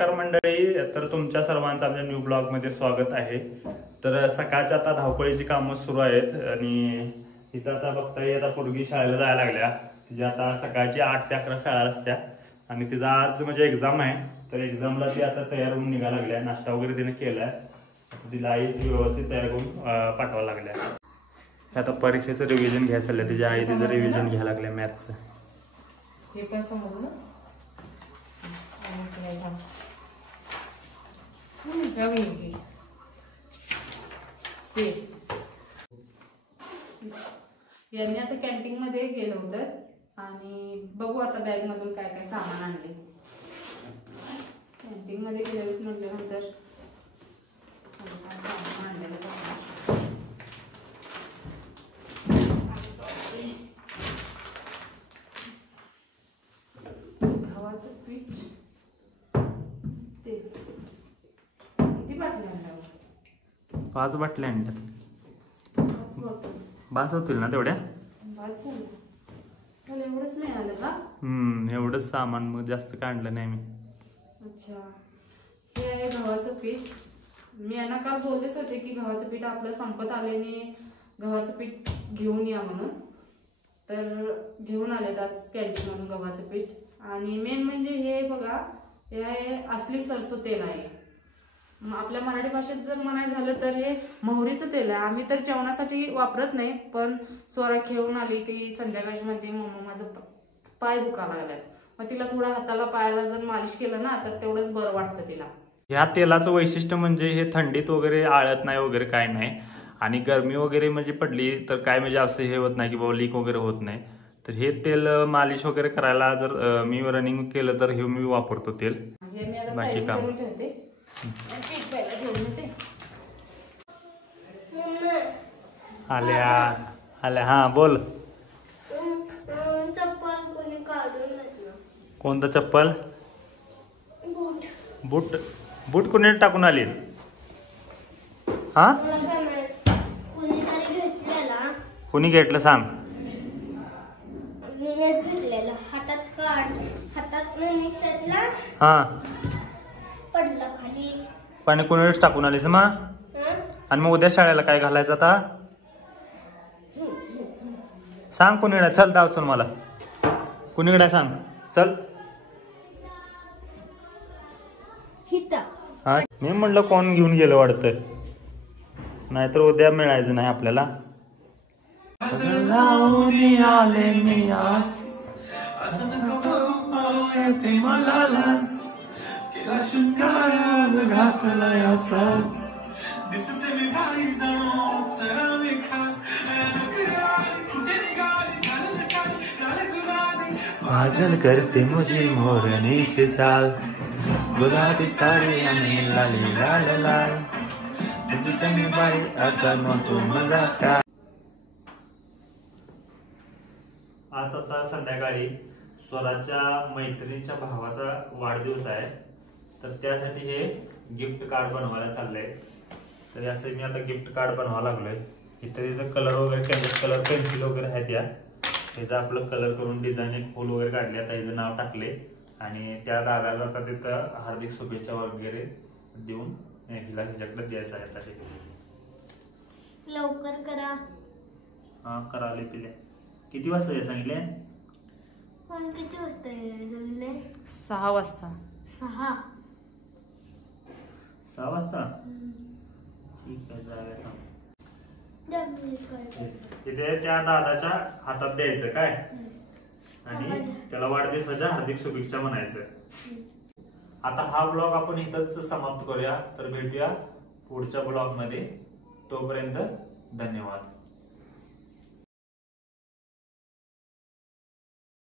नमस्कार मंडळी, तर तुमच्या सर्वांचं आमच्या न्यू ब्लॉग मध्ये स्वागत आहे। तर सकाळच्या आता धावपळीची कामं सुरू आहेत आणि इथं आता बघताय आता पोरगी शाळेला जायला लागल्या। तिची आता सकाळची 8 ते 11 शाळा असत्या आणि तिचा आज म्हणजे एक्झाम आहे, तर एक्झामला ती आता तयार होऊन निघायला लागल्या। नाश्ता वगैरे तिने केलाय, तिला आईच व्यवस्थित तयार करून पाठवायला लागल्या। आता परीक्षेचं रिव्हिजन घ्यायचं चाललंय, तिच्या आई तिचं रिव्हिजन घ्यायला लागलंय मॅथ्सचं। हे पण समजलं यांनी आता कॅन्टीन मध्ये गेलं होतं आणि बघू आता बॅग मधून काय काय सामान आणले। कॅन्टीन मध्ये गेलं म्हटल्यानंतर सामान आणलेलं गव्हाचं पीठ, तेल, किती बाटल्या आणल्या? 5 बाटल्या आणल्यात। 5 बॉटल बास होतील ना तेवढ्या? बास झालं, मला एवढंच नाही आलं का? एवढंच सामान, मग जास्त काढलं नाही मी। अच्छा, हे आहे गव्हाचं पीठ। मी यांना काल बोललेच होते की गव्हाचं पीठ आपलं संपत आल्याने गव्हाचं पीठ घेऊन या म्हणून, तर घेऊन आलेत आज कॅन्टीन मधून गव्हाचं पीठ। आणि मेन म्हणजे हे बघा, हे असली सरसो तेल आहे। आपल्या मराठी भाषेत जर म्हणायचं झालं तर हे मोहरीचं तेल आहे। आम्ही तर जेवणासाठी वापरत नाही, पण स्वरा खेळून आली ती संध्याकाळी म्हणते मम्मा माझं पाय दुखायला लागलाय, मग तिला थोडं हाताला पायाला जर मालिश केलं ना तर तेवढंच बरं वाटतं तिला। ह्या तेलाचं वैशिष्ट्य म्हणजे हे थंडीत वगैरे आळत नाही वगैरे काय नाही, आणि गरमी वगैरे म्हणजे पडली तर काय म्हणजे असं हे होत नाही की बाबा लीक वगैरे होत नाही। तर हे तेल मालिश वगैरे करायला जर मी रनिंग केलं तर हे मी वापरतो तेल। बाकी काम आल्या आल्या, हा बोल। कोणतं चप्पल? बूट बूट कोणी टाकून आलीस? हा, कोणी घेतलं सांग? हा, पडलं खाली पाणी कोणीच टाकून आलीस मग? आणि मग उद्या शाळेला काय घालायचं आता सांग? कुणीकडे? चल दाव, चल मला कुणीकडे सांग, चल। हा, मी म्हणलं कोण घेऊन गेलं वाटतं, नाहीतर उद्या मिळायचं नाही आपल्याला। पागल करते मुझे मोरनी से चाल, गुलाबी साड़ी आणि लाली लाल लाल, बाई आता म्हणतो मजा का। आता संध्याकाळी स्वराच्या मैत्रिणीच्या भावाचा वाढदिवस आहे, तर त्यासाठी हे गिफ्ट कार्ड बनवायला चाललंय। तर असं मी आता गिफ्ट कार्ड बनवायला लागलोय। इथं तिचं कलर वगैरे, कॅन्व्हस कलर पेन्सिल वगैरे आहेत, या त्याचं आपलं कलर करून डिझाईन एक फुल वगैरे काढले, आता हिचं नाव टाकले आणि त्या दादाला आता तिथं हार्दिक शुभेच्छा वगैरे देऊन हिला हिच्याकडे द्यायचं आहे। आता लवकर करा। हा, कराले पिल्या। किती वाजता हे सांगितले? किती वाजता जमले? 6 वाजता। 6 वाजता? ठीक आहे, जाऊया। तिथे त्या दादाच्या हातात द्यायचं काय आणि त्याला वाढदिवसाच्या हार्दिक शुभेच्छा म्हणायचं। आता हा ब्लॉग आपण इथंच समाप्त करूया, तर भेटूया पुढच्या ब्लॉग मध्ये। तोपर्यंत धन्यवाद।